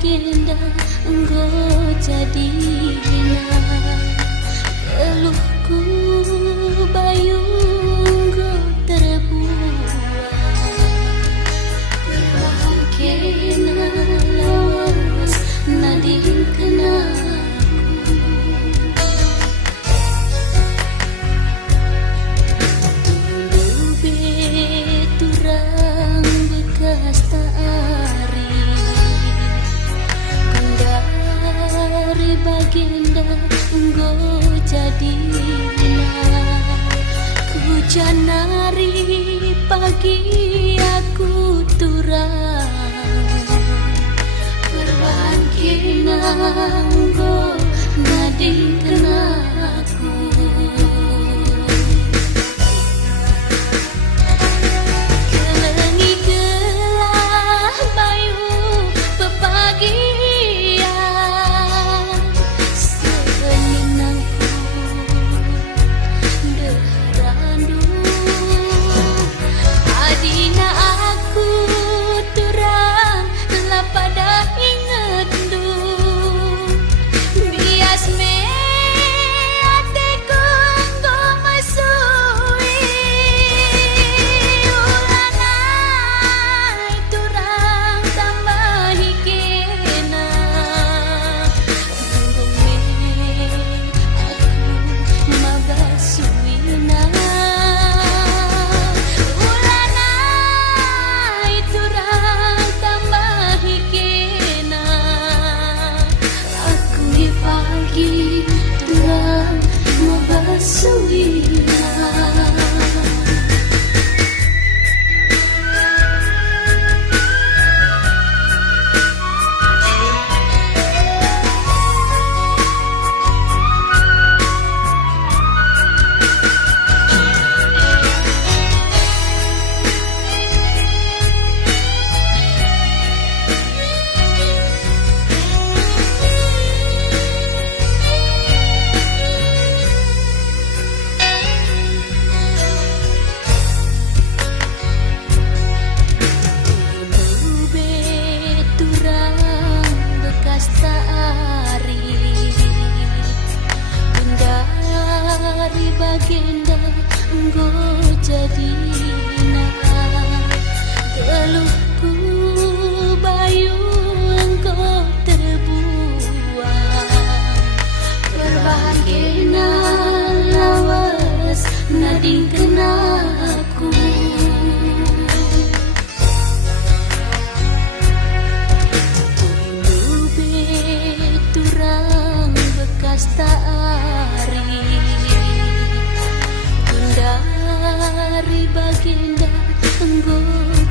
baginda engkau jadina keluhku bayu engkau terbuat berbahagia lawas nading kenaku lebih turang bekas taari dari baginda engkau jadina ku janari pagi aku turang berbahagia engkau nading kenaku kelengi gelah bayu bebahagia seninangku derandu adina aku turang lapada ingetdu bias me ateku engkau masui ulanai turang tambah hikena gungme aku mabasuina ulanai turang tambah hikena aku di pagi turang mabasuina baginda engkau jadina geluhku bayu engkau terbuat berbahagia lawas nading kenaku lebih turang bekas taari dari baginda engkau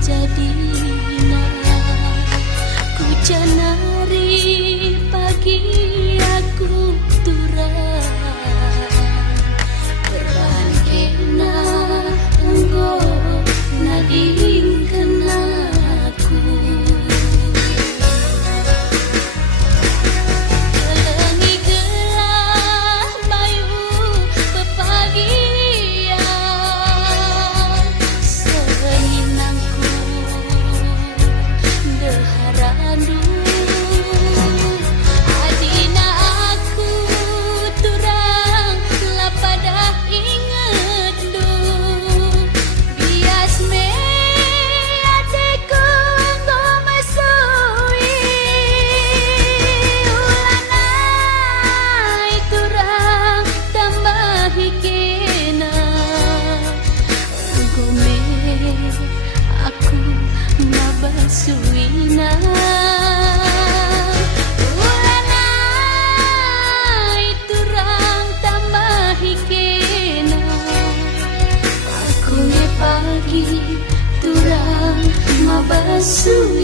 jadina ku janari pagi aku turang berbahagia engkau nading kenaku kelengi gelah bayu bebahagia seninangku derandu adina aku turang lapada ingetdu bias me ateku engkau masui ulanai turang tambah hikena gome aku mabasuina ulanai turang tambah hikena aku pagi turang mabasuina